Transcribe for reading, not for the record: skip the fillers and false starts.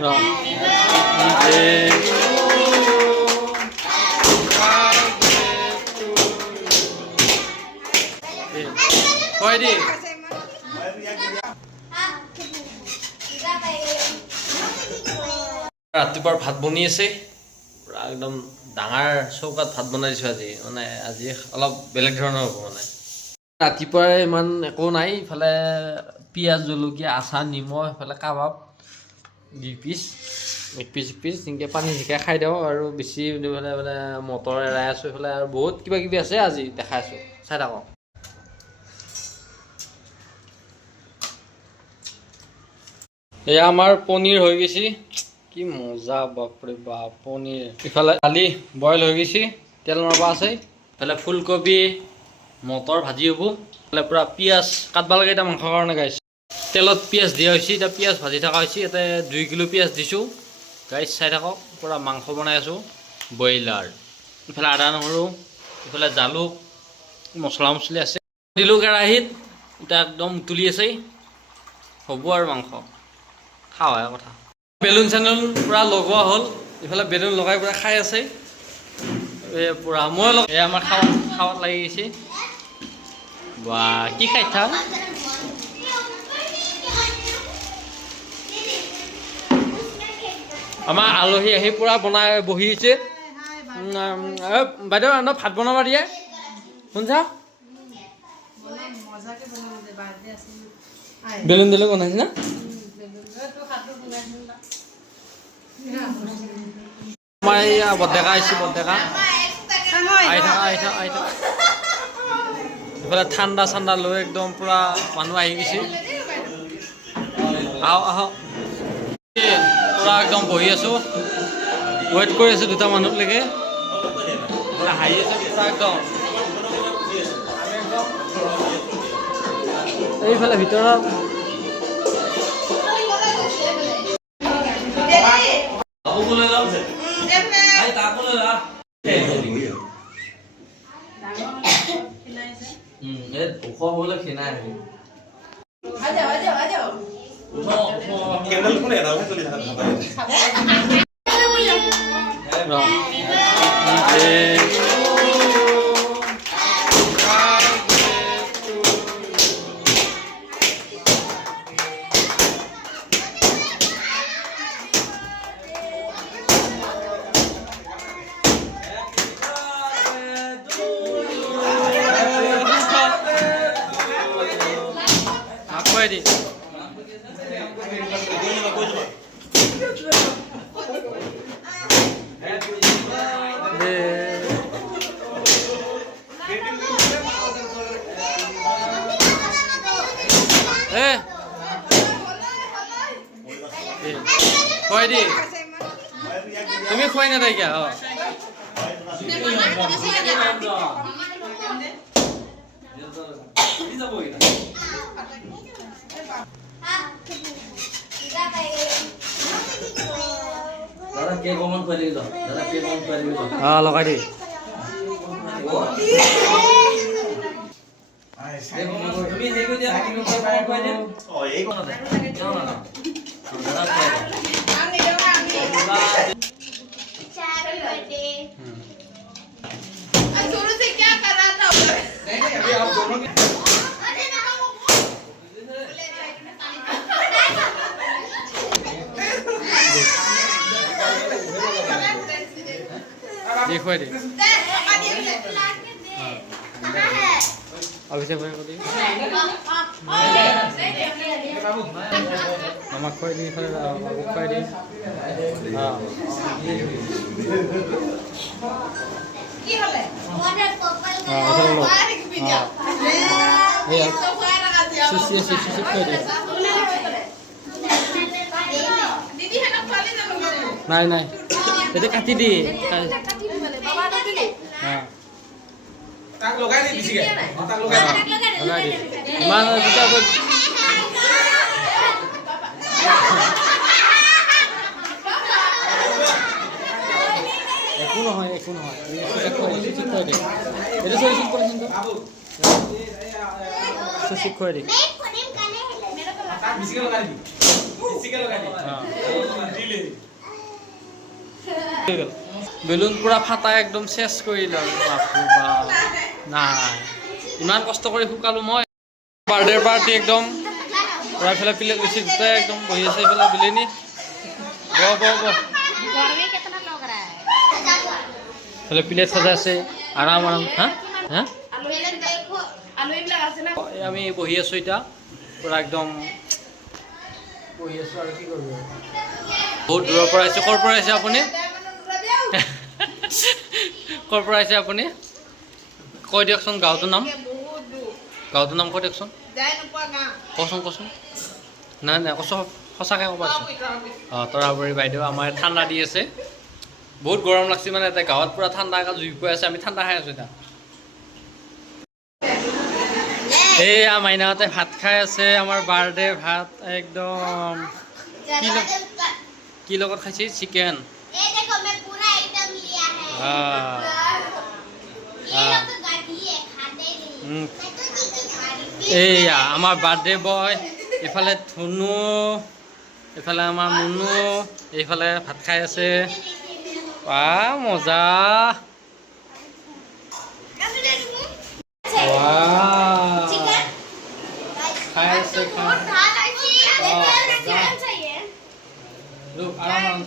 ৰাতিপুৱাৰ ভাত বনি আছে পুৰা একদম ডাঙৰ চৌকাত ভাত বনাই দিছোঁ আজি মানে আজি অলপ বেলেগ ধৰণৰ হ'ব মানে ৰাতিপুৱাই ইমান একো নাই ইফালে পিঁয়াজ জলকীয়া আচাৰ নিমখ ইফালে কাবাব 2 পিচ 1 পিচ এনেকৈ পানী শিকাই খাই দিওঁ আৰু বেছি বোলে বোলে মটৰ এৰাই আছোঁ ইফালে আৰু বহুত কিবা কিবি আছে আজি দেখাই আছোঁ চাই থাকক এয়া আমাৰ পনীৰ হৈ গৈছে কি মজা বাপৰে বাপ পনীৰ ইফালে দালি বইল হৈ গৈছে তেল মাৰবা আছে ইফালে ফুলকবি মটৰ ভাজি হ'ব ইফালে পুৰা পিঁয়াজ কাটবা লাগে এতিয়া মাংসৰ কাৰণে গাইছ তেলত পিঁয়াজ দিয়া হৈছে এতিয়া পিঁয়াজ ভাজি থকা হৈছে ইয়াতে 2 কিলো পিঁয়াজ দিছোঁ গাইছ চাই থাকক পুৰা মাংস বনাই আছোঁ ব্ৰইলাৰ ইফালে আদা নহৰু ইফালে জালুক মছলা মছলি আছে দিলোঁ কেৰাহীত এতিয়া একদম উতলি আছে হ'ব আৰু মাংস খাওয়া কথা বেলুন চেলুন পুৰা লগোৱা হ'ল ইফালে বেলুন লগাই পুৰা খাই আছে পুৰা মই এই আমাৰ খাৱাত লাগি গৈছে বা কি খাই থাক আমাৰ আলহী আহি পুৰা বনাই বহিছে বাইদেউ ভাত বনাবা দিয়ে শুনছা বেলুন বেলুন বনাইছে না আমাৰ এই বৰডেকা আহিছে বৰডেকা আহি থাকা ইফালে ঠাণ্ডা চাণ্ডা লৈ একদম পুৰা মানুহ আহি গৈছে আহক পুৰা একদম বহি আছোঁ ৱেইট কৰি আছোঁ 2টা মানুহলৈকে হাঁহি আছে পুৰা একদম এইফালে ভিতৰত ready. Ready. তুমি খুৱাই না তাই কিয়া দাদা কে কমন করে দিল দাদা কে কমন করে দিল হ্যাঁ লগাই দি তুমি হেগো দিয়া কি কমন করে দে ও এই কোন দে না না দাদা কই আমি দেও আমি चार बर्थडे अब दोनों से क्या कर रहा था नहीं अभी आप दोनों की अरे ना देखो दे अभी से बने को दी नमक खोई दी फिर बाबू खोई दी हां की होले वाटर पर्पल का बाहर की पिया ये तो फायर लगा दिया सी खोई दी दीदी है ना खाली ना नहीं नहीं ये काटी दी काटी दी वाले बाबा ने दिली हां ताक लगाई दी बिसी के ताक लगाई दी मान दुटा একো নহয় ঠিক করে দে এটা সরি ঠিক করে কিন্তু বাবু ঠিক করে দে মেরে को लगा बिस्किट लगा दी বেলুন পুৰা ফাটাই একদম চেচ কৰিল আৰু বাপৰে বাপ নাই ইমান কষ্ট কৰি শুকালো মই বাৰ্থডে পাৰ্টি একদম পুৰা এইফালে প্লেট লৈছে দুটাই একদম বহি আছে এইফালে বিলেনি এইফালে প্লেট সজাই আছে আৰাম আৰাম হা হা আমি বহি আছো এতিয়া পুৰা একদম বহি আছো আৰু কি কৰিব বহুত দূৰৰ পৰা আহিছে ক'ৰ পৰা আহিছে আপুনি ক'ৰ পৰা আহিছে আপুনি কৈ দিয়কচোন গাঁওটোৰ নাম কৈ দিয়কচোন কচোন নাই কচোন সঁচাকৈ ক'ব পাৰিছোঁ অঁ তৰাবৰী বাইদেউ আমাৰ ঠাণ্ডা দি আছে বহুত গৰম লাগছে মানে এতিয়া গাঁৱত পুৰা ঠাণ্ডা জুই পৰি আছে আমি ঠাণ্ডা খাই আছোঁ এতিয়া এইয়া মাইনাহঁতে ভাত খাই আছে আমাৰ বাৰ্থডে ভাত একদম কি লগত খাইছে চিকেন এইয়া আমাৰ বাৰ্থডে বয় এইফালে ধুনু এইফালে আমাৰ মুনু এইফালে ভাত খাই আছে মজা খাই আছে আৰাম